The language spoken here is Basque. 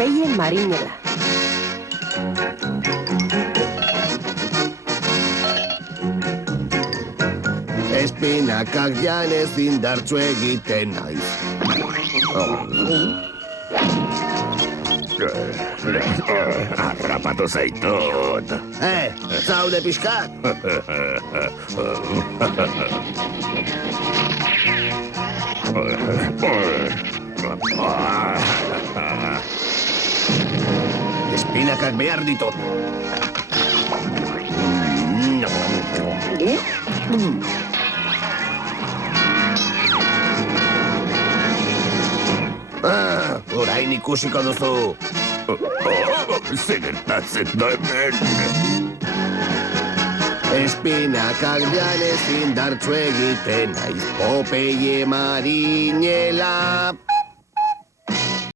Popeye marinela. Espinakak janez indartsu egiten naiz. Harrapatu zaitut. Zaude pixkat? Espinakak behar ditut. Orain ikusiko duzu. Zegertatzen da hemen. Espinakak janez indartsu egiten naiz. Popeye marinela.